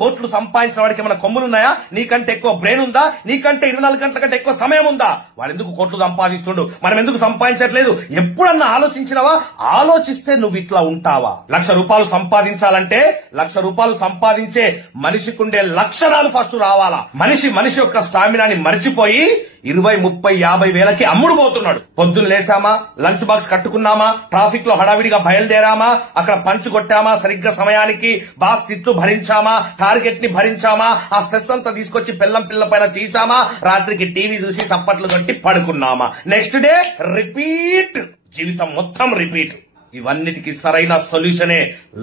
కోట్లు సంపాదించిన వాడికి ఏమైనా కొమ్ములున్నాయా? నీకంటే ఎక్కువ బ్రెయిన్ ఉందా? నీకంటే 24 గంటల కంటే ఎక్కువ సమయం ఉందా? వాడు ఎందుకు కోట్లు సంపాదిస్తుండు, మనం ఎందుకు సంపాదించట్లేదు? ఎప్పుడన్నా ఆలోచించినవా? ఆలోచిస్తే నువ్వు ఇట్లా ఉంటావా? ₹1,00,000 సంపాదించాలంటే ₹1,00,000 సంపాదించే మనిషికుండే లక్షణాలు ఫస్ట్ రావాలా. మనిషి యొక్క స్టామినాని మర్చిపోయి 20, 30, 50 వేలకి అమ్ముడు పోతున్నాడు. పొద్దున్న లేసామా, లంచ్ బాక్స్ కట్టుకున్నామా, ట్రాఫిక్ లో హడావిడిగా బయలుదేరామా, అక్కడ పంచు కొట్టామా, సరిగ్గా సమయానికి బాస్ తిట్లు భరించామా, టార్గెట్ ని భరించామా, ఆ స్ట్రెస్ అంతా తీసుకొచ్చి పిల్ల పైన తీసామా, రాత్రికి టీవీ చూసి చప్పట్లు కొట్టి పడుకున్నామా, నెక్స్ట్ డే రిపీట్, జీవితం మొత్తం రిపీట్. ఇవన్నిటికి సరైన సొల్యూషనే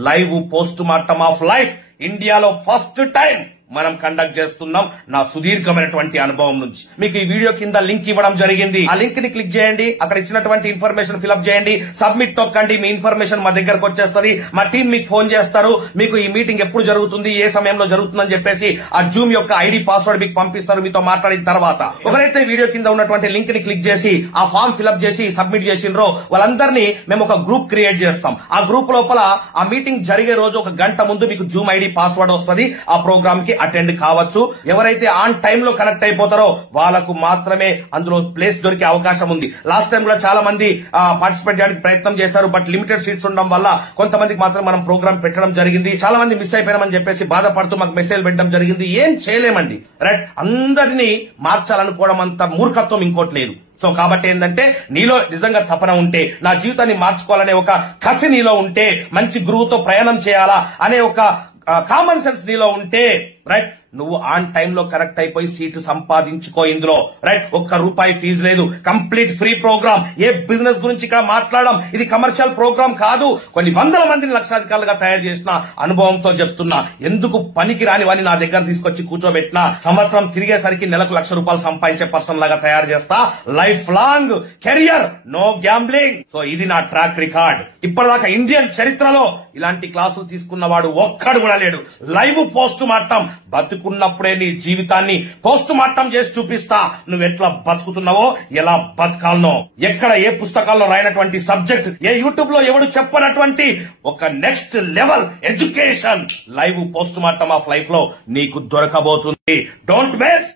live post mortem of life. ఇండియాలో ఫస్ట్ టైం మనం కండక్ట్ చేస్తున్నాం. నా సుదీర్ఘమైనటువంటి అనుభవం నుంచి మీకు ఈ వీడియో కింద లింక్ ఇవ్వడం జరిగింది. ఆ లింక్ ని క్లిక్ చేయండి, అక్కడ ఇచ్చినటువంటి ఇన్ఫర్మేషన్ ఫిల్అప్ చేయండి, సబ్మిట్ తొక్కండి, మీ ఇన్ఫర్మేషన్ మా దగ్గరకు వచ్చేస్తుంది. మా టీం మీకు ఫోన్ చేస్తారు, మీకు ఈ మీటింగ్ ఎప్పుడు జరుగుతుంది, ఏ సమయంలో జరుగుతుందని చెప్పేసి ఆ జూమ్ యొక్క ఐడి పాస్వర్డ్ మీకు పంపిస్తారు. మీతో మాట్లాడిన తర్వాత ఎవరైతే వీడియో కింద ఉన్నటువంటి లింక్ ని క్లిక్ చేసి ఆ ఫామ్ ఫిల్అప్ చేసి సబ్మిట్ చేసిండ్రో వాళ్ళందరినీ మేము ఒక గ్రూప్ క్రియేట్ చేస్తాం. ఆ గ్రూప్ లోపల ఆ మీటింగ్ జరిగే రోజు 1 గంట ముందు మీకు జూమ్ ఐడి పాస్వర్డ్ వస్తుంది. ఆ ప్రోగ్రామ్ కి అటెండ్ కావచ్చు. ఎవరైతే ఆన్ టైమ్ లో కనెక్ట్ అయిపోతారో వాళ్ళకు మాత్రమే అందులో ప్లేస్ దొరికే అవకాశం ఉంది. లాస్ట్ టైం కూడా చాలా మంది పార్టిసిపేట్ చేయడానికి ప్రయత్నం చేశారు, బట్ లిమిటెడ్ సీట్స్ ఉండడం వల్ల కొంతమందికి మాత్రం మనం ప్రోగ్రామ్ పెట్టడం జరిగింది. చాలా మంది మిస్ అయిపోయినామని చెప్పేసి బాధపడుతూ మాకు మెసేజ్ పెట్టడం జరిగింది. ఏం చేయలేమండి, రైట్? అందరినీ మార్చాలనుకోవడం అంత మూర్ఖత్వం ఇంకోటి లేదు. సో కాబట్టి ఏంటంటే నీలో నిజంగా తపన ఉంటే, నా జీవితాన్ని మార్చుకోవాలనే ఒక కసి నీలో ఉంటే, మంచి గురువుతో ప్రయాణం చేయాలా అనే ఒక కామన్ సెన్స్ నీలో ఉంటే, రైట్, నువ్వు ఆన్ టైమ్ లో కరెక్ట్ అయిపోయి సీటు సంపాదించుకో ఇందులో, రైట్? ₹1 ఫీజు లేదు, కంప్లీట్ ఫ్రీ ప్రోగ్రామ్. ఏ బిజినెస్ గురించి ఇక్కడ మాట్లాడడం, ఇది కమర్షియల్ ప్రోగ్రామ్ కాదు. కొన్ని వందల మందిని లక్షాధికారులుగా తయారు చేసిన అనుభవంతో చెప్తున్నా. ఎందుకు పనికి రాని వాడిని నా దగ్గర తీసుకొచ్చి కూర్చోబెట్టినా సంవత్సరం తిరిగేసరికి నెలకు ₹1,00,000 సంపాదించే పర్సన్ లాగా తయారు చేస్తా. Life long career, no gambling. So ఇది నా ట్రాక్ రికార్డ్. ఇప్పటిదాకా ఇండియన్ చరిత్రలో ఇలాంటి క్లాసులు తీసుకున్నవాడు ఒక్కడు కూడా లేడు. లైవ్ పోస్ట్ మార్టం, బతుకున్నప్పుడే నీ జీవితాన్ని పోస్ట్ మార్టం చేసి చూపిస్తా. నువ్వు ఎట్లా బతుకుతున్నావో, ఎలా బతకాలనో, ఎక్కడ ఏ పుస్తకాల్లో రాయనటువంటి సబ్జెక్ట్, ఏ యూట్యూబ్ లో ఎవడు చెప్పనటువంటి ఒక next level education live post mortem of life లో నీకు దొరకబోతుంది. Don't waste.